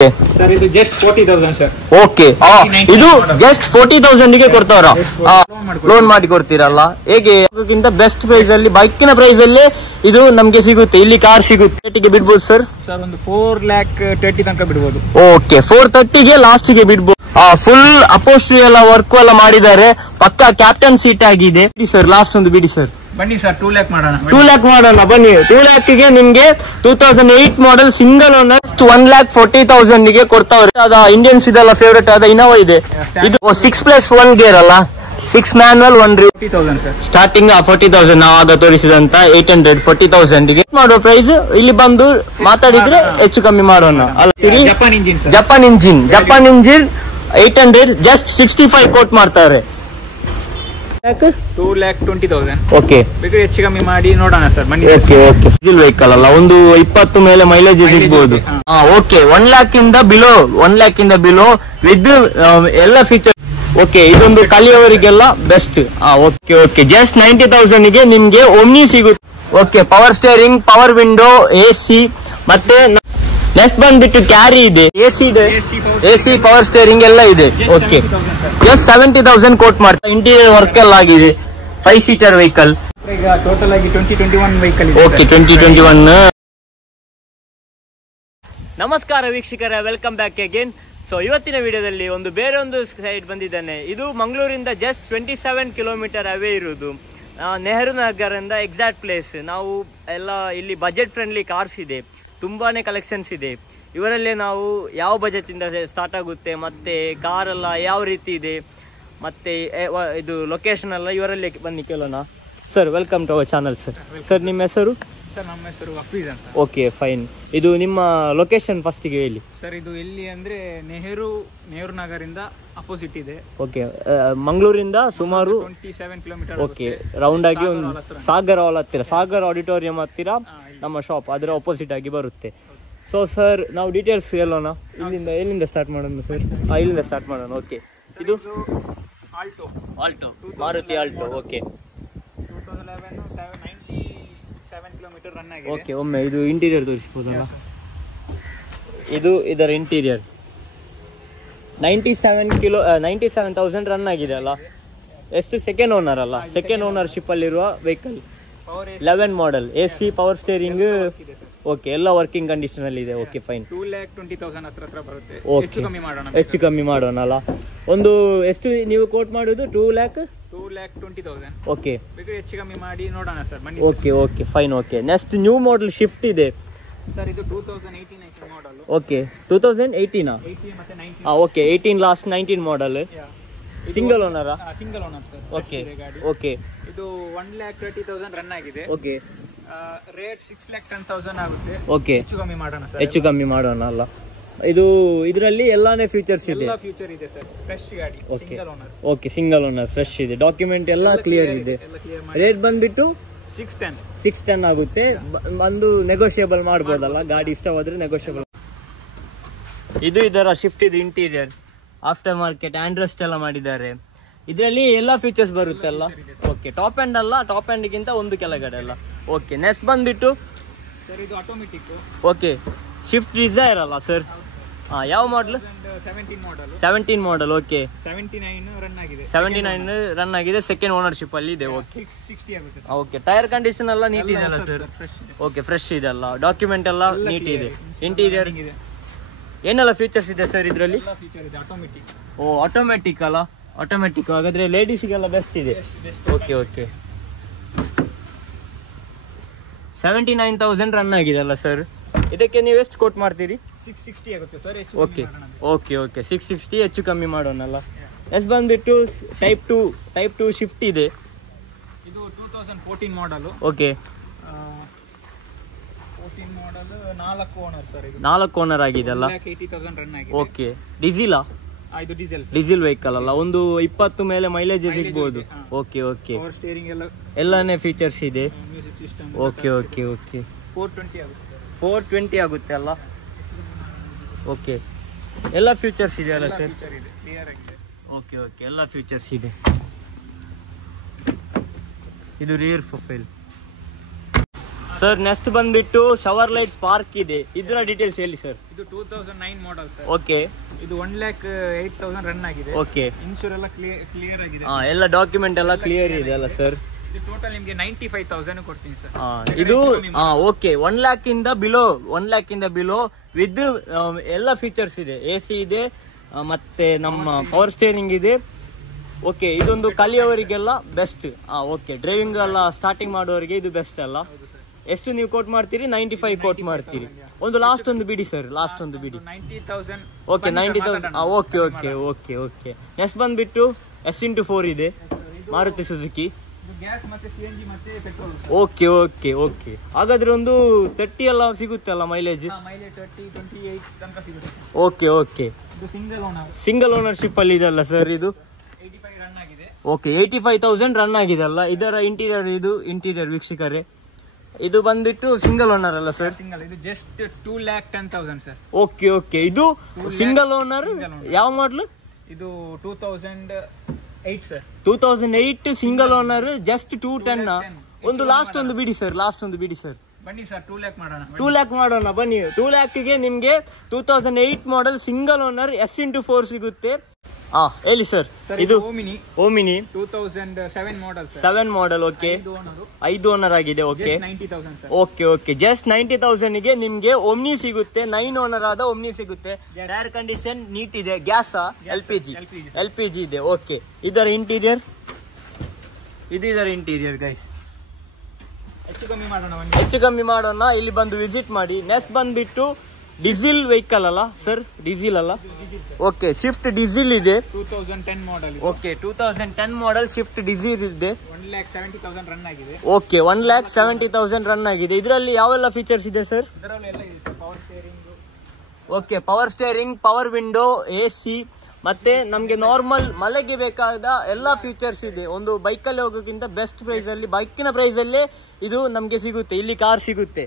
Sir ಇದು just 40,000 sir. Okay, ಇದು just 40,000 ಗೆ ಕೊಡ್ತಾವ್ರ? ಲೋನ್ ಮಾಡಿ ಕೊಡ್ತೀರಲ್ಲ, ಹೇಗೆ? ಬೆಸ್ಟ್ ಪ್ರೈಸ್ ಅಲ್ಲಿ, ಬೈಕಿನ ಪ್ರೈಸ್ ಅಲ್ಲಿ ಇದು ನಮ್ಗೆ ಸಿಗುತ್ತೆ, ಇಲ್ಲಿ ಕಾರ್ ಸಿಗುತ್ತೆ. ಬಿಡ್ಬೋದು ಸರ್? ಸರ್ ಒಂದು 4,30,000 ತನಕ ಬಿಡ್ಬೋದು. ಓಕೆ, 430 ಲಾಸ್ಟ್ ಗೆ ಬಿಡ್ಬೋದು. ಫುಲ್ ಅಪೋಸ್ಟ್ರಿ ಎಲ್ಲ ವರ್ಕ್ ಎಲ್ಲ ಮಾಡಿದ್ದಾರೆ, ಪಕ್ಕ ಕ್ಯಾಪ್ಟನ್ ಸೀಟ್ ಆಗಿದೆ. ಸರ್ ಲಾಸ್ಟ್ ಒಂದು ಬಿಡಿ ಸರ್. ಬನ್ನಿ ಸರ್, 2 lakh ಮಾಡೋಣ. 2 lakh ಮಾಡೋಣ ಬನ್ನಿ. 2 lakh ಗೆ ನಿಮ್ಗೆ 2008 ಮಾಡೆಲ್ ಸಿಂಗಲ್ ಓನರ್ 1,40,000 ಗೆ ಕೊಡ್ತಾವ್ರೆ. ಅದ ಇಂಡಿಯನ್ಸ್ ಇದೆಲ್ಲ ಫೇವ್ರೇಟ್ ಆದ ಇನೋವಾ ಇದೆ. ಇದು 6+1 ಗೇರ್ ಅಲ್ಲ, 6 ಮ್ಯಾನ್ಯಲ್ 1 40,000 ಸರ್. ಸ್ಟಾರ್ಟಿಂಗ್ 40,000 ನಾವು ಆಗ ತೋರಿಸಿದಂತ 800 40,000 ಗೆ ಮಾಡೋ ಪ್ರೈಸ್. ಇಲ್ಲಿ ಬಂದು ಮಾತಾಡಿದ್ರೆ ಹೆಚ್ಚು ಕಮ್ಮಿ ಮಾಡೋಣ. ಜಪಾನ್ ಇಂಜಿನ್ 800 ಜಸ್ಟ್ 65 ಕೋಟ್ ಮಾಡ್ತಾರೆ. 2,20,000. ಓಕೆ, ಬೇಕಾದ್ರೆ ಹೆಚ್ಚು ಕಮ್ಮಿ ಮಾಡಿ ನೋಡೋಣ ಸರ್, ಬನ್ನಿ. ಡೀಸೆಲ್ ವೆಹಿಕಲ್ ಅಲ್ಲ, ಒಂದು 20 ಮೇಲೆ ಮೈಲೇಜ್ ಸಿಗ್ಬಹುದು. ಓಕೆ, 1 lakh ಇಂದ ಬಿಲೋ ವಿತ್ ಎಲ್ಲ ಫೀಚರ್. ಓಕೆ, ಇದೊಂದು ಕಲಿಯವರಿಗೆಲ್ಲ ಬೆಸ್ಟ್. ಓಕೆ, ಜಸ್ಟ್ 90,000 ಗೆ ನಿಮ್ಗೆ ಒಮ್ನಿ ಸಿಗುತ್ತೆ. Okay, power steering, power window, AC, ಮತ್ತೆ ನೆಕ್ಸ್ಟ್ ಬಂದ್ಬಿಟ್ಟು ಕ್ಯಾರಿ ಇದೆ, AC ಪವರ್ ಸ್ಟೇರಿಂಗ್ ಎಲ್ಲ ಇದೆ. ಓಕೆ, ಜಸ್ಟ್ 70,000 ಕೋಟ್ ಮಾಡ್ತಾರೆ. ಇಂಟೀರಿಯರ್ ವರ್ಕ್ ಎಲ್ಲ ಆಗಿದೆ. 5 ಸೀಟರ್ ವೆಹಿಕಲ್. ಈಗ ಟೋಟಲ್ ಆಗಿ 2021 ವೆಹಿಕಲ್. ಓಕೆ, 2021. ನಮಸ್ಕಾರ ವೀಕ್ಷಕರೇ, ವೆಲ್ಕಮ್ ಬ್ಯಾಕ್ ಅಗೇನ್. ಸೊ ಇವತ್ತಿನ ವಿಡಿಯೋದಲ್ಲಿ ಬೇರೆ ಒಂದು ಸೈಡ್ ಬಂದಿದ್ದಾನೆ. ಇದು ಮಂಗಳೂರಿಂದ ಜಸ್ಟ್ 27 ಕಿಲೋಮೀಟರ್ ಅವೇ ಇರುವುದು, ನೆಹರು ನಗರಿಂದ ಎಕ್ಸಾಕ್ಟ್ ಪ್ಲೇಸ್. ನಾವು ಎಲ್ಲ ಇಲ್ಲಿ ಬಜೆಟ್ ಫ್ರೆಂಡ್ಲಿ ಕಾರ್ಸ್ ಇದೆ, ತುಂಬಾನೇ ಕಲೆಕ್ಷನ್ಸ್ ಇದೆ. ಇವರಲ್ಲೇ ನಾವು ಯಾವ ಬಜೆಟ್ ಇಂದ ಸ್ಟಾರ್ಟ್ ಆಗುತ್ತೆ, ಮತ್ತೆ ಕಾರ್ ಎಲ್ಲ ಯಾವ ರೀತಿ ಇದೆ, ಮತ್ತೆ ಇದು ಲೊಕೇಶನ್ ಎಲ್ಲ ಇವರಲ್ಲೇ ಬನ್ನಿ ಕೇಳೋಣ. Sir, welcome to our channel sir. Sir, ನಿಮ್ಮ ಹೆಸರು? ಸರ್, ನಮ್ಮ ಹೆಸರು ಹಫೀಜ್ ಅಂತ. Okay, fine. ಇದು ನಿಮ್ಮ ಲೊಕೇಶನ್ ಫಸ್ಟಿಗೆ ಹೇಳಿ ಸರ್. ಇದು ಎಲ್ಲಿ ಅಂದ್ರೆ ನೆಹರು ನಗರಿಂದ ಅಪೋಸಿಟ್ ಇದೆ. ಓಕೆ, ಮಂಗಳೂರಿಂದ ಸುಮಾರು 27 ಕಿಲೋಮೀಟರ್. ಓಕೆ, ರೌಂಡ್ ಆಗಿ ಒಂದು ಸಾಗರ್ ಹಾಲ್ ಹತ್ತಿರ, ಸಾಗರ್ ಆಡಿಟೋರಿಯಂ ಹತ್ತಿರ ನಮ್ಮ ಶಾಪ್, ಅದರ ಅಪೋಸಿಟ್ ಆಗಿ ಬರುತ್ತೆ. ಸೊ ಸರ್, ನಾವು ಡೀಟೇಲ್ಸ್ ಹೇಳೋಣ. ಎಲ್ಲಿಂದ ಸ್ಟಾರ್ಟ್ ಮಾಡೋಣ ಸರ್? ಇಲ್ಲಿಂದ ಸ್ಟಾರ್ಟ್ ಮಾಡೋಣ. ಓಕೆ, ಇದು Alto, Maruti Alto. Okay, 97 kilometre run ಆಗಿದೆ. ಓಕೆ, ಒಮ್ಮೆ ಇದು ಇಂಟೀರಿಯರ್ ತೋರಿಸ್ಬೋದಲ್ಲ? ಇದು ಇದರ ಇಂಟೀರಿಯರ್ 97,000 ರನ್ ಆಗಿದೆ ಅಲ್ಲ? ಎಷ್ಟು? ಸೆಕೆಂಡ್ ಓನರ್ ಅಲ್ಲ? ಸೆಕೆಂಡ್ ಓನರ್ಶಿಪ್ ಅಲ್ಲಿರುವ vehicle. 11 model, AC power steering. Okay, ಎಲ್ಲ ವರ್ಕಿಂಗ್ ಕಂಡೀಷನ್ ಅಲ್ಲಿ ಇದೆ. Okay, fine. 2,20,000 ಹತ್ರ ಬರುತ್ತೆ. ಹೆಚ್ಚು ಕಮ್ಮಿ ಮಾಡೋಣ ಅಲ್ಲ? ಒಂದು ಎಷ್ಟು ನೀವು ಕೋಟ್ ಮಾಡೋದು? 2,20,000. ಓಕೆ, ಹೆಚ್ಚು ಕಮ್ಮಿ ಮಾಡಿ ನೋಡೋಣ ಸರ್, ಬನ್ನಿ. Okay, fine. Okay, next new model shift ಇದೆ ಸರ್. ಇದು 2018 ಮಾಡೆಲ್. ಓಕೆ, 2018 ಮತ್ತೆ 19. Okay, 18 last 19 model. Single owner? Single owner sir. Okay, ಇದು 1,30,000 ರನ್ ಆಗಿದೆ. ಓಕೆ, ರೇಟ್ 6,10,000 ಆಗುತ್ತೆ. ಓಕೆ, ಹೆಚ್ಚು ಕಮ್ಮಿ ಮಾಡೋಣ ಅಲ್ಲ? ಇದು ಇದರಲ್ಲಿ ಎಲ್ಲಾನೇ ಫೀಚರ್ಸ್ ಇದೆ? ಎಲ್ಲ ಫೀಚರ್ ಇದೆ ಸರ್. ಫ್ರೆಶ್ ಗಾಡಿ, single owner. Okay, single owner, fresh ಇದೆ, ಡಾಕ್ಯುಮೆಂಟ್ ಎಲ್ಲ ಕ್ಲಿಯರ್ ಇದೆ. ರೇಟ್ ಬಂದ್ಬಿಟ್ಟು 610 ಆಗುತ್ತೆ. ಬಂದು ನೆಗೋಷಿಯಬಲ್ ಮಾಡ್ಬೋದಲ್ಲ, ಗಾಡಿ ಇಷ್ಟವಾದ್ರೆ ನೆಗೋಷಿಯಬಲ್. ಇದು ಇದರ ಶಿಫ್ಟ್ ಇದೆ ಇಂಟೀರಿಯರ್, ಆಫ್ಟರ್ ಮಾರ್ಕೆಟ್ ಆಂಡ್ರೆಸ್ಟ್ ಎಲ್ಲ ಮಾಡಿದ್ದಾರೆ. ಇದರಲ್ಲಿ ಎಲ್ಲ ಫೀಚರ್ಸ್ ಬರುತ್ತಲ್ಲ? ಓಕೆ, ಟಾಪ್ ಎಂಡ್ ಅಲ್ಲ, ಟಾಪ್ ಎಂಡ್ ಗಿಂತ ಒಂದು ಕೆಳಗಡೆ ಅಲ್ಲ? ಓಕೆ, ನೆಕ್ಸ್ಟ್ ಬಂದ್ಬಿಟ್ಟು ಸರ್, ಇದು ಆಟೋಮೆಟಿಕ್. ಓಕೆ, ಶಿಫ್ಟ್ ಡಿಸೈರ್ ಅಲ್ಲ ಸರ್? ಯಾವ ಮಾಡಲ್? 17 ಮಾಡೆಲ್. ಓಕೆ, 79 ರನ್ ಆಗಿದೆ, ಸೆಕೆಂಡ್ ಓನರ್ಶಿಪ್ ಅಲ್ಲಿ ಇದೆ. ಓಕೆ, ಟೈರ್ ಕಂಡೀಷನ್ ಎಲ್ಲ ನೀಟ್ ಇದೆ ಅಲ್ಲ ಸರ್? ಓಕೆ, ಫ್ರೆಶ್ ಇದೆ ಅಲ್ಲ, ಡಾಕ್ಯುಮೆಂಟ್ ಎಲ್ಲ ನೀಟ್ ಇದೆ. ಇಂಟೀರಿಯರ್ ಏನೆಲ್ಲ ಫೀಚರ್ಸ್ ಇದೆ ಸರ್ ಇದರಲ್ಲಿ? ಆಟೋಮೆಟಿಕ್ ಅಲ್ಲ? ಆಟೋಮೆಟಿಕ್ ಹಾಗಾದ್ರೆ ಲೇಡೀಸ್ಗೆಲ್ಲ ಬೆಸ್ಟ್ ಇದೆ. ಓಕೆ, 79,000 ರನ್ ಆಗಿದೆ ಅಲ್ಲ ಸರ್? ಇದಕ್ಕೆ ನೀವು ಎಷ್ಟು ಕೋಟ್ ಮಾಡ್ತೀರಿ? 660 ಆಗುತ್ತೆ ಸರ್. ಓಕೆ, 660 ಹೆಚ್ಚು ಕಮ್ಮಿ ಮಾಡೋಣಲ್ಲ? ಎಷ್ಟು ಬಂದ್ಬಿಟ್ಟು ಟೈಪ್ 2 ಶಿಫ್ಟ್ ಇದೆ. ಇದು 2014 model. Okay, 14 model, 4 owner sir. ಇದು 4 ಓನರ್ ಆಗಿದೆ ಅಲ್ಲ? 1,80,000 ರನ್ ಆಗಿದೆ. Okay, diesel? ಇದು ಡೀಸೆಲ್ ವೆಹಿಕಲ್ ಅಲ್ಲ? ಒಂದು 20 ಮೇಲೆ ಮೈಲೇಜ್ ಸಿಗ್ಬೋದು. ಓಕೆ, ಪವರ್ ಸ್ಟೇರಿಂಗ್ ಎಲ್ಲಾನೇ ಫೀಚರ್ಸ್ ಇದೆ. Music system. ಓಕೆ, 420 ಆಗುತ್ತೆ ಅಲ್ಲ? ಓಕೆ, ಎಲ್ಲ ಫೀಚರ್ಸ್ ಇದೆ ಅಲ್ಲ ಸರ್? ಓಕೆ, ಎಲ್ಲ ಫೀಚರ್ಸ್ ಇದೆ. ಇದು ರಿಯರ್ ಪ್ರೊಫೈಲ್. ಸರ್ ನೆಕ್ಸ್ಟ್ ಬಂದ್ಬಿಟ್ಟು ಶವರ್ ಲೈಟ್ ಸ್ಪಾರ್ಕ್ ಇದೆ, ಇದರ ಡೀಟೇಲ್ಸ್ ಹೇಳಿ ಸರ್. ಇದು 2009 ಮಾಡೆಲ್ ಸರ್. ಓಕೆ, ಇದು 1,08,000 ರನ್ ಆಗಿದೆ. ಓಕೆ, ಇನ್ಶೂರ್ ಎಲ್ಲ ಕ್ಲಿಯರ್ ಆಗಿದೆ. ಎಲ್ಲ ಡಾಕ್ಯುಮೆಂಟ್ ಎಲ್ಲ ಕ್ಲಿಯರ್ ಇದೆ ಅಲ್ಲ ಸರ್. ಇದು ಟೋಟಲ್ ನಿಮಗೆ 95,000 ಕೊಡ್ತೀನಿ ಸರ್. ಇದು ಓಕೆ, 1 lakh ಇಂದ ಬಿಲೋ ವಿತ್ ಎಲ್ಲ ಫೀಚರ್ಸ್ ಇದೆ. AC ಇದೆ, ಮತ್ತೆ ನಮ್ಮ ಪವರ್ ಸ್ಟೇರಿಂಗ್ ಇದೆ. ಓಕೆ, ಇದೊಂದು ಕಲಿಯೋವರಿಗೆಲ್ಲ ಬೆಸ್ಟ್. ಓಕೆ, ಡ್ರೈವಿಂಗ್ ಎಲ್ಲ ಸ್ಟಾರ್ಟಿಂಗ್ ಮಾಡೋರಿಗೆ ಇದು ಬೆಸ್ಟ್ ಅಲ್ಲ. ಎಷ್ಟು ನೀವು ಕೋಟ್ ಮಾಡ್ತೀರಿ? 95 ಕೋಟ್ ಮಾಡ್ತೀರಿ. ಒಂದು ಲಾಸ್ಟ್ ಒಂದು ಬಿಡಿ ಸರ್, ಲಾಸ್ಟ್ ಒಂದು ಬಿಡಿ. 90,000. Okay, 90,000. Okay okay okay okay. Next ಬಂದ್ಬಿಟ್ಟು S x4 ಇದೆ, ಮಾರುತಿ ಸುಜುಕಿ. ಗ್ಯಾಸ್ ಮತ್ತೆ CNG ಮತ್ತೆ ಪೆಟ್ರೋಲ್. Okay okay okay. ಹಾಗಾದ್ರೆ ಒಂದು 30 ಎಲ್ಲ ಸಿಗುತ್ತೆ ಅಲ್ಲ ಮೈಲೇಜ್? ಮೈಲೇಜ್ 30, 28 ತನಕ ಸಿಗುತ್ತೆ. Okay okay. ಇದು ಸಿಂಗಲ್ ಓನರ್ಶಿಪ್ ಅಲ್ಲಿ ಇದೆಲ್ಲ ಸರ್. ಇದು 85 ರನ್ ಆಗಿದೆ. ಓಕೆ, 85,000 ರನ್ ಆಗಿದೆ ಅಲ್ಲ. ಇದರ ಇಂಟೀರಿಯರ್ ವೀಕ್ಷಕರೇ, ಇದು ಬಂದ್ಬಿಟ್ಟು ಸಿಂಗಲ್ ಓನರ್ ಅಲ್ಲ ಸರ್? ಸಿಂಗಲ್. ಇದು ಜಸ್ಟ್ 2,10,000 ಸರ್. Okay okay. ಇದು ಸಿಂಗಲ್ ಓನರ್. ಯಾವ ಮಾಡಲು? ಇದು 2008 ಸರ್. 2008 single owner, just 210. ಒಂದು ಲಾಸ್ಟ್ ಒಂದು ಬಿಡಿ ಸರ್, ಲಾಸ್ಟ್ ಒಂದು ಬಿಡಿ ಸರ್. ಬನ್ನಿ ಸರ್, 2 lakh ಮಾಡೋಣ. 2 lakh ಮಾಡೋಣ ಬನ್ನಿ. 2 lakhಗೆ ನಿಮ್ಗೆ 2008 model single owner S x4 ಸಿಗುತ್ತೆ. ಹೇಳಿ ಸರ್. ಇದು Omni 2007 model. 7 model. Okay, 5 owner ಆಗಿದೆ. Okay 90,000 sir. Okay okay. Just 90,000ಗೆ ನಿಮ್ಗೆ ಓಮ್ನಿ ಸಿಗುತ್ತೆ. 9 ಓನರ್ ಆದ ಓಮ್ನಿ ಸಿಗುತ್ತೆ. ಟೈರ್ ಕಂಡೀಷನ್ ನೀಟ್ ಇದೆ. ಗ್ಯಾಸ್ LPG ಇದೆ. ಓಕೆ, ಇದರ ಇಂಟೀರಿಯರ್ ಗೈಸ್. ಹೆಚ್ಚು ಕಮ್ಮಿ ಮಾಡೋಣ. ಇಲ್ಲಿ ಬಂದು ವಿಸಿಟ್ ಮಾಡಿ. ನೆಕ್ಸ್ಟ್ ಬಂದ್ಬಿಟ್ಟು ಡೀಸೆಲ್ ವೆಹಿಕಲ್ ಅಲ್ಲ ಸರ್? ಡೀಸೆಲ್ ಅಲ್ಲ. ಓಕೆ, ಶಿಫ್ಟ್ ಡೀಸೆಲ್ ಇದೆ. 2010 model. Okay, 2010 model Swift diesel ಇದೆ. 1,70,000 ರನ್ ಆಗಿದೆ. ಓಕೆ, 1,70,000 ರನ್ ಆಗಿದೆ. ಇದರಲ್ಲಿ ಯಾವೆಲ್ಲ ಫೀಚರ್ಸ್ ಇದೆ ಸರ್? ಇದರಲ್ಲಿ ಎಲ್ಲ ಇದೆ sir. Power steering. Okay, power steering, power window, AC, ಮತ್ತೆ ನಮ್ಗೆ ನಾರ್ಮಲ್ ಮಳೆಗೆ ಬೇಕಾದ ಎಲ್ಲಾ ಫೀಚರ್ಸ್ ಇದೆ. ಒಂದು ಬೈಕಲ್ಲಿ ಹೋಗೋಕ್ಕಿಂತ ಬೆಸ್ಟ್ ಪ್ರೈಸ್ ಅಲ್ಲಿ, ಬೈಕಿನ ಪ್ರೈಸ್ ಅಲ್ಲೇ ಇದು ನಮ್ಗೆ ಸಿಗುತ್ತೆ. ಇಲ್ಲಿ ಕಾರ್ ಸಿಗುತ್ತೆ.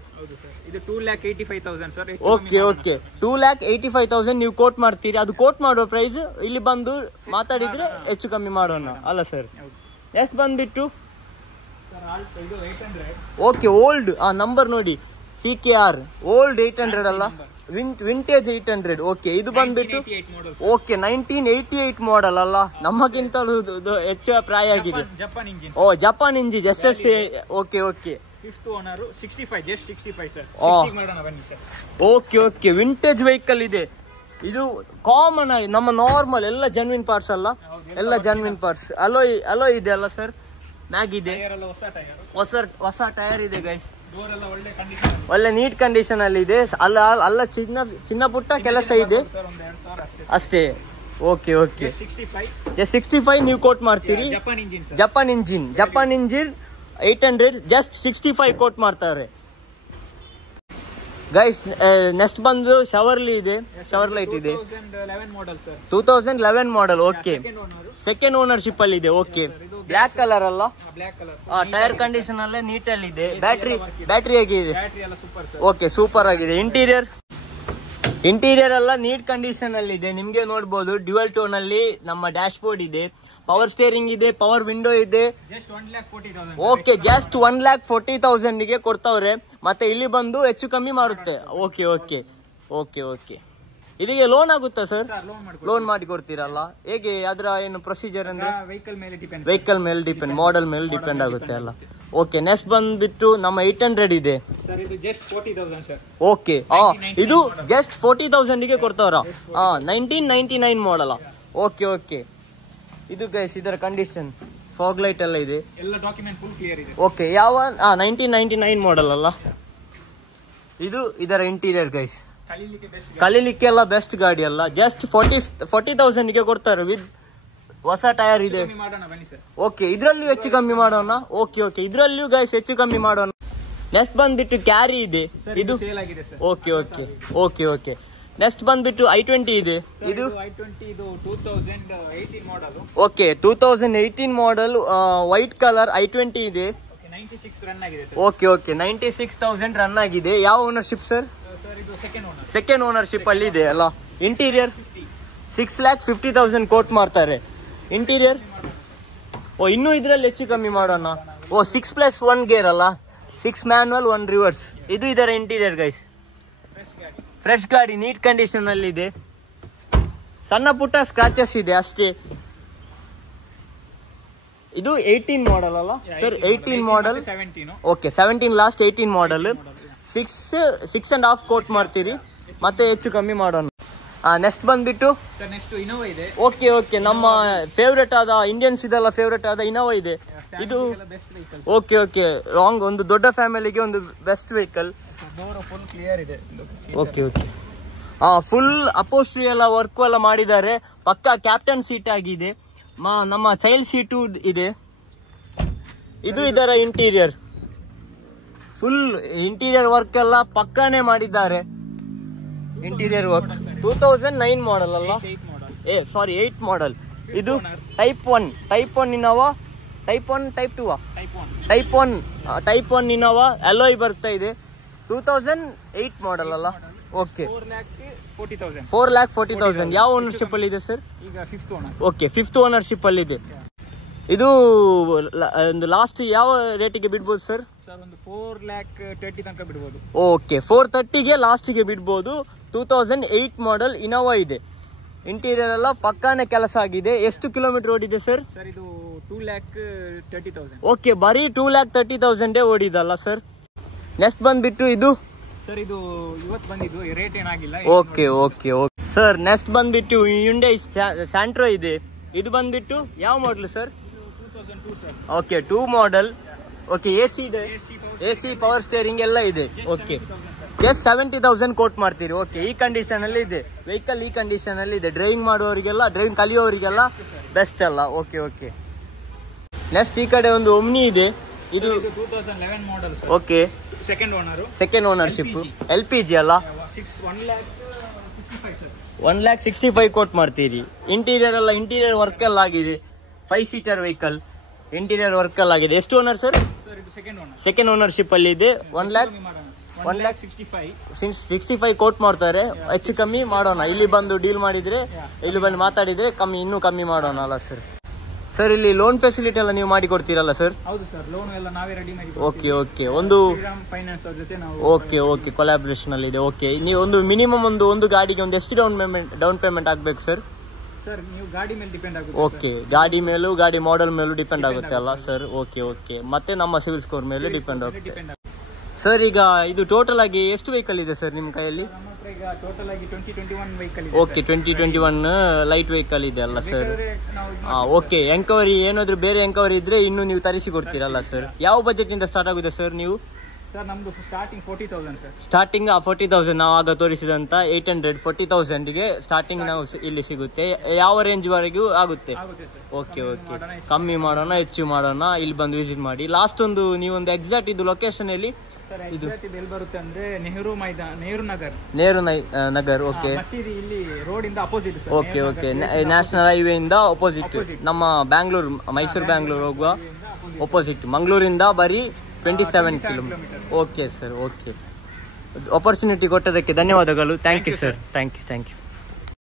ಇದು 2,85,000 ಸರ್. Okay okay. 2,85,000 ನೀವು ಕೋಟ್ ಮಾಡ್ತೀರಿ. ಅದು ಕೋಟ್ ಮಾಡೋ ಪ್ರೈಸ್ ಇಲ್ಲಿ ಬಂದು ಮಾತಾಡಿದ್ರೆ ಹೆಚ್ಚು ಕಮ್ಮಿ ಮಾಡೋಣ ಅಲ್ಲ ಸರ್? ನೆಕ್ಸ್ಟ್ ಬಂದ್ಬಿಟ್ಟು ಓಕೆ, ಓಲ್ಡ್ ನಂಬರ್ ನೋಡಿ, CKR ಓಲ್ಡ್ 800 ಅಲ್ಲ, ವಿಂಟೇಜ್ 800. ಓಕೆ, ಇದು ಬಂದ್ಬಿಟ್ಟು ಓಕೆ 1988 ಮಾಡೆಲ್ ಅಲ್ಲ, ನಮಗಿಂತಲೂ ಹೆಚ್ಚು ಪ್ರಾಯ ಆಗಿದೆ. Japan engine SS. Okay okay. 5th owner, 65, just 65 sir. ಮಾಡೋಣ ಬನ್ನಿ sir. Okay okay. Vintage vehicle ಇದೆ. ಇದು ಕಾಮನ್ ಆಗಿ ನಮ್ಮ ನಾರ್ಮಲ್ ಎಲ್ಲ ಜೆನ್ವಿನ್ ಪಾರ್ಟ್ಸ್ ಅಲ್ಲ, ಎಲ್ಲ ಜೆನ್ವಿನ್ ಪಾರ್ಟ್ಸ್. ಅಲೋ ಇದೆ ಅಲ್ಲ ಸರ್? ಮ್ಯಾಗ್ ಇದೆ. ಹೊಸ ಟೈರ್ ಇದೆ ಗೈಸ್. ಒಳ್ಳೆ ನೀಟ್ ಕಂಡೀಷನ್ ಅಲ್ಲಿ ಇದೆ. ಅಲ್ಲ ಚಿನ್ನ ಪುಟ್ಟ ಕೆಲಸ ಇದೆ ಅಷ್ಟೇ. Okay okay. 65 ನೀವು ಕೋಟ್ ಮಾಡ್ತೀರಿ. ಜಪಾನ್ ಇಂಜಿನ್ 800, ಜಸ್ಟ್ 65 ಕೋಟ್ ಮಾಡ್ತಾರೆ ಗೈಸ್. ನೆಕ್ಸ್ಟ್ ಬಂದು ಶವರ್ ಲೈಟ್ ಇದೆ. 2011 ಮಾಡೆಲ್. ಓಕೆ, ಸೆಕೆಂಡ್ ಓನರ್ಶಿಪ್ ಅಲ್ಲಿ ಇದೆ. ಓಕೆ, ಬ್ಲಾಕ್ ಕಲರ್ ಅಲ್ಲ? ಟೈರ್ ಕಂಡೀಷನ್ ಅಲ್ಲೇ ನೀಟ್ ಅಲ್ಲಿ ಇದೆ. ಬ್ಯಾಟ್ರಿ ಹೇಗಿದೆ? ಓಕೆ, ಸೂಪರ್ ಆಗಿದೆ. ಇಂಟೀರಿಯರ್ ಎಲ್ಲ ನೀಟ್ ಕಂಡೀಷನ್ ಅಲ್ಲಿ ಇದೆ. ನಿಮ್ಗೆ ನೋಡ್ಬೋದು ಡ್ಯುಯಲ್ ಟೋನ್ ಅಲ್ಲಿ ನಮ್ಮ ಡ್ಯಾಶ್ ಬೋರ್ಡ್ ಇದೆ. ಪವರ್ ಸ್ಟೇರಿಂಗ್ ಇದೆ, ಪವರ್ ವಿಂಡೋ ಇದೆ. ಓಕೆ, ಜಸ್ಟ್ 1,40,000ಗೆ ಕೊಡ್ತಾವ್ರೆ. ಮತ್ತೆ ಇಲ್ಲಿ ಬಂದು ಹೆಚ್ಚು ಕಮ್ಮಿ ಮಾಡುತ್ತೆ. Okay okay okay okay. ಇದಕ್ಕೆ ಲೋನ್ ಆಗುತ್ತಾ ಸರ್? ಲೋನ್ ಮಾಡಿ ಕೊಡ್ತೀರಲ್ಲ? ಹೇಗೆ ಅದರ ಏನು ಪ್ರೊಸೀಜರ್ ಅಂದ್ರೆ? ವೆಹಿಕಲ್ ಮೇಲೆ ಡಿಪೆಂಡ್, ಮಾಡೆಲ್ ಮೇಲೆ ಡಿಪೆಂಡ್ ಆಗುತ್ತೆ ಅಲ್ಲ. ಓಕೆ, ನೆಕ್ಸ್ಟ್ ಬಂದ್ಬಿಟ್ಟು ನಮ್ಮ 800 ಇದೆ. ಓಕೆ, ಇದು ಜಸ್ಟ್ 40,000ಗೆ ಕೊಡ್ತಾವ್ರ. 1999 ಮಾಡಲ್ಲ. Okay okay. ಇದು ಗೈಸ್ ಇದರ ಕಂಡೀಷನ್. ಫಾಗ್ ಲೈಟ್ ಎಲ್ಲ ಇದೆ. ಓಕೆ, ಯಾವ 1999 ಮಾಡೆಲ್ ಅಲ್ಲ ಇದು? ಇದರ ಇಂಟೀರಿಯರ್ ಗೈಸ್ ಕಲೀಲಿಕ್ಕೆ ಎಲ್ಲ ಬೆಸ್ಟ್ ಗಾಡಿ ಅಲ್ಲ. ಜಸ್ಟ್ 40,000ಗೆ ಕೊಡ್ತಾರೆ ವಿತ್ ಹೊಸ ಟೈರ್ ಇದೆ. ಓಕೆ, ಇದ್ರಲ್ಲೂ ಹೆಚ್ಚು ಕಮ್ಮಿ ಮಾಡೋಣ. ಓಕೆ ಓಕೆ, ಇದ್ರಲ್ಲೂ ಗೈಸ್ ಹೆಚ್ಚು ಕಮ್ಮಿ ಮಾಡೋಣ. ನೆಕ್ಸ್ಟ್ ಬಂದ್ಬಿಟ್ಟು ಕ್ಯಾರಿ ಇದೆ. ಇದು okay okay okay okay. Next ಬಂದ್ಬಿಟ್ಟು i20 ಇದೆ. ಇದು okay 2018 model, white colour i20 ಇದೆ. Okay okay. 96,000 ರನ್ ಆಗಿದೆ. ಯಾವ ಓನರ್ಶಿಪ್ ಸರ್? ಸೆಕೆಂಡ್ ಓನರ್ಶಿಪ್ ಅಲ್ಲಿ ಇದೆ ಅಲ್ಲ. ಇಂಟೀರಿಯರ್ 6,50,000 ಕೋಟ್ ಮಾಡ್ತಾರೆ. ಇಂಟೀರಿಯರ್ ಇನ್ನೂ ಇದ್ರಲ್ಲಿ ಹೆಚ್ಚು ಕಮ್ಮಿ ಮಾಡೋಣ. 6+1 ಗೇರ್ ಅಲ್ಲ, 6 ಮ್ಯಾನ್ಯಲ್ 1 ರಿವರ್ಸ್. ಇದು ಇದರ ಇಂಟೀರಿಯರ್ ಗೈಸ್. ಫ್ರೆಶ್ ಗಾಡಿ, ನೀಟ್ ಕಂಡೀಷನ್ ಅಲ್ಲಿ ಇದೆ. ಸಣ್ಣ ಪುಟ್ಟ ಸ್ಕ್ರಾಚಸ್ ಇದೆ ಅಷ್ಟೇ. ಇದು 18 ಮಾಡೆಲ್ ಅಲ್ಲ ಸರ್? 18 model. Okay, 17 last, 18 model. 6.5 quote ಮಾಡ್ತೀರಿ, ಮತ್ತೆ ಹೆಚ್ಚು ಕಮ್ಮಿ ಮಾಡೋಣ. ನೆಕ್ಸ್ಟ್ ಬಂದ್ಬಿಟ್ಟು ಇನೋವಾ ಇದೆ. ಓಕೆ ಓಕೆ, ನಮ್ಮ ಫೇವ್ರೇಟ್ ಆದ ಇಂಡಿಯನ್ಸ್ ಇದೆಲ್ಲ ಫೇವ್ರೇಟ್ ಆದ ಇನೋವಾ ಇದೆ. ಇದು ಓಕೆ ಓಕೆ, ರಾಂಗ್, ಒಂದು ದೊಡ್ಡ ಫ್ಯಾಮಿಲಿಗೆ ಒಂದು ಬೆಸ್ಟ್ ವೆಹಿಕಲ್. ಫುಲ್ ಕ್ಲಿಯರ್ ಇದೆ. ಓಕೆ ಓಕೆ, ಫುಲ್ ಅಪೋಸ್ಟ್ರಿ ಎಲ್ಲ ವರ್ಕ್ ಎಲ್ಲ ಮಾಡಿದ್ದಾರೆ. ಪಕ್ಕಾ ಕ್ಯಾಪ್ಟನ್ ಸೀಟ್ ಆಗಿದೆ. ನಮ್ಮ ಚೈಲ್ಡ್ ಸೀಟು ಇದೆ. ಇದು ಇದರ ಇಂಟೀರಿಯರ್. ಫುಲ್ ಇಂಟೀರಿಯರ್ ವರ್ಕ್ ಎಲ್ಲ ಪಕ್ಕಾನೇ ಮಾಡಿದ್ದಾರೆ. ಇಂಟೀರಿಯರ್ ವರ್ಕ್ 2009 ಮಾಡೆಲ್ ಅಲ್ಲ? ಸಾರಿ 8 ಮಾಡೆಲ್. ಇದು type 1 Innova. Type 1 type 2 type 1 Innova alloy ಬರ್ತಾ ಇದೆ. 2008 ಮಾಡೆಲ್ ಅಲ್ಲ? ಓಕೆ, 4,40,000. ಯಾವ ಓನರ್ಶಿಪ್ ಅಲ್ಲಿ ಇದೆ ಸರ್? ಈಗ 5th owner. Okay, 5th ownership ಅಲ್ಲಿ ಇದೆ. ಇದು ಒಂದು ಲಾಸ್ಟ್ ಯಾವ ರೇಟಿಗೆ ಬಿಡ್ಬೋದು ಸರ್? ಒಂದು 4,30,000 ತನಕ ಬಿಡ್ಬೋದು. ಓಕೆ, 430ಗೆ ಲಾಸ್ಟಿಗೆ ಬಿಡ್ಬೋದು. 2008 ಮಾಡೆಲ್ ಇನೋವಾ ಇದೆ. ಇಂಟೀರಿಯರ್ ಎಲ್ಲ ಪಕ್ಕಾನೆ ಕೆಲಸ ಆಗಿದೆ. ಎಷ್ಟು ಕಿಲೋಮೀಟರ್ ಓಡಿದೆ ಸರ್? ಸರ್ ಇದು 2,30,000. ಓಕೆ, ಬರೀ 2,30,000 ಓಡಿದಲ್ಲ ಸರ್? ನೆಕ್ಸ್ಟ್ ಬಂದ್ಬಿಟ್ಟು ಇದು ಸರ್, ಇದು ಇವತ್ತು ಬಂದಿದ್ದು, ರೇಟ್ ಏನಾಗಿಲ್ಲ. Okay okay okay sir. Next ಬಂದ್ಬಿಟ್ಟು Hyundai ಸ್ಯಾಂಟ್ರೋ ಇದೆ. ಇದು ಬಂದ್ಬಿಟ್ಟು ಯಾವ model sir? 2002 sir. Okay, 2 model. Okay, AC ಇದೆ, ಎಸಿ ಪವರ್ ಸ್ಟೇರಿಂಗ್ ಎಲ್ಲ ಇದೆ. ಓಕೆ, ಜಸ್ಟ್ 70,000 ಕೋಟ್ ಮಾಡ್ತೀರಿ. ಓಕೆ, ಈ ಕಂಡೀಷನ್ ಅಲ್ಲಿ ಇದೆ ವೆಹಿಕಲ್. ಈ ಕಂಡೀಷನ್ ಅಲ್ಲಿ ಇದೆ. ಡ್ರೈವಿಂಗ್ ಮಾಡುವವರಿಗೆಲ್ಲ, ಡ್ರೈವಿಂಗ್ ಕಲಿಯೋರಿಗೆಲ್ಲ ಬೆಸ್ಟ್ ಅಲ್ಲ? Okay okay. ನೆಕ್ಸ್ಟ್ ಈ ಕಡೆ ಒಂದು ಒಮ್ನಿ ಇದೆ. ಇದು 2011 model. Okay, second ownership. LPG ಅಲ್ಲ? 1,65,000 ಕೋಟ್ ಮಾಡ್ತೀರಿ. ಇಂಟೀರಿಯರ್ ಎಲ್ಲ, ಇಂಟೀರಿಯರ್ ವರ್ಕ್ ಎಲ್ಲ ಆಗಿದೆ. 5 ಸೀಟರ್ ವೆಹಿಕಲ್, ಇಂಟೀರಿಯರ್ ವರ್ಕ್ ಎಲ್ಲ ಆಗಿದೆ. ಎಷ್ಟು ಓನರ್ ಸರ್? ಸೆಕೆಂಡ್ ಓನರ್ಶಿಪ್ ಅಲ್ಲಿ ಇದೆ. 1,65,000 ಕೋಟ್ ಮಾಡ್ತಾರೆ. ಹೆಚ್ಚು ಕಮ್ಮಿ ಮಾಡೋಣ. ಇಲ್ಲಿ ಬಂದು ಡೀಲ್ ಮಾಡಿದ್ರೆ, ಇಲ್ಲಿ ಬಂದು ಮಾತಾಡಿದ್ರೆ ಇನ್ನೂ ಕಮ್ಮಿ ಮಾಡೋಣ ಅಲ್ಲ ಸರ್? ಸರ್, ಇಲ್ಲಿ ಲೋನ್ ಫೆಸಿಲಿಟಿ ಎಲ್ಲ ನೀವು ಮಾಡಿ ಕೊಡ್ತೀರಲ್ಲ ಸರ್? ಹೌದು ಸರ್, ಲೋನ್ ಎಲ್ಲ ನಾವೇ ರೆಡಿ ಮಾಡಿ. ಓಕೆ ಓಕೆ, ಒಂದು ಫೈನಾನ್ಸ್ ಅವ್ರ ಜೊತೆ ನಾವು. ಓಕೆ ಓಕೆ, ಕೊಲಾಬ್ರೇಷನ್ ಅಲ್ಲಿ ಇದೆ. ಓಕೆ, ನೀವು ಒಂದು ಮಿನಿಮಮ್ ಒಂದು ಗಾಡಿಗೆ ಒಂದು ಎಷ್ಟು ಡೌನ್ ಪೇಮೆಂಟ್ ಆಗ್ಬೇಕು ಸರ್? ಸರ್, ನೀವು ಗಾಡಿ ಮೇಲೆ ಡಿಪೆಂಡ್ ಆಗುತ್ತೆ. ಓಕೆ, ಗಾಡಿ ಮೇಲೂ, ಗಾಡಿ ಮಾಡೆಲ್ ಮೇಲೂ ಡಿಪೆಂಡ್ ಆಗುತ್ತೆ ಅಲ್ಲ ಸರ್? ಓಕೆ ಓಕೆ, ಮತ್ತೆ ನಮ್ಮ ಸಿವಿಲ್ ಸ್ಕೋರ್ ಮೇಲೆ ಡಿಪೆಂಡ್ ಆಗುತ್ತೆ ಸರ್. ಈಗ ಇದು ಟೋಟಲ್ ಆಗಿ ಎಷ್ಟು ವೆಹಿಕಲ್ ಇದೆ ಸರ್ ನಿಮ್ಮ ಕೈಯಲ್ಲಿ? ಈಗ ಟೋಟಲ್ ಆಗಿ 2021 ವೆಹಿಕಲ್ ಇದೆ. ಓಕೆ, 2021 ಲೈಟ್ ವೆಹಿಕಲ್ ಇದೆ ಅಲ್ಲ ಸರ್? ಓಕೆ, ಎಂಕ್ವೈರಿ ಏನಾದ್ರು ಬೇರೆ ಎಂಕ್ವೈರಿ ಇದ್ರೆ ಇನ್ನು ನೀವು ತರಿಸಿ ಕೊಡ್ತೀರಲ್ಲ ಸರ್? ಯಾವ ಬಜೆಟ್ ಇಂದ ಸ್ಟಾರ್ಟ್ ಆಗುತ್ತೆ ಸರ್ ನೀವು? ಸರ್, ನಮ್ದು ಸ್ಟಾರ್ಟಿಂಗ್ 40,000 ಸರ್. ಸ್ಟಾರ್ಟಿಂಗ್ 40,000 ನಾವು ಆಗ ತೋರಿಸಿದಂತ 800 40,000ಗೆ ಸ್ಟಾರ್ಟಿಂಗ್ ನಾವು ಇಲ್ಲಿ ಸಿಗುತ್ತೆ. ಯಾವ ರೇಂಜ್ ವರೆಗೂ ಆಗುತ್ತೆ? ಓಕೆ ಓಕೆ, ಕಮ್ಮಿ ಮಾಡೋಣ, ಹೆಚ್ಚು ಮಾಡೋಣ. ಇಲ್ಲಿ ಬಂದು ವಿಸಿಟ್ ಮಾಡಿ. ಲಾಸ್ಟ್ ಒಂದು ನೀವೊಂದು ಎಕ್ಸಾಕ್ಟ್ ಇದು ಲೊಕೇಶನ್ ಎಲ್ಲಿ? ಇದು ಎಲ್ಲಿ ಬರುತ್ತೆ ಅಂದ್ರೆ ನೆಹರು ನಗರ್. ಓಕೆ, ಮಸೀದಿ ಇಲ್ಲಿ ರೋಡ್ ಇಂದ opposite. Okay okay, national highway ಇಂದ ಅಪೋಸಿಟ್. ನಮ್ಮ ಮೈಸೂರು ಬ್ಯಾಂಗ್ಳೂರ್ ಹೋಗುವ ಅಪೋಸಿಟ್. ಮಂಗಳೂರಿಂದ ಬರೀ 27 kilometre. Okay sir, okay. Opportunity ಕೊಟ್ಟದಕ್ಕೆ ಧನ್ಯವಾದಗಳು. Thank you sir. Thank you.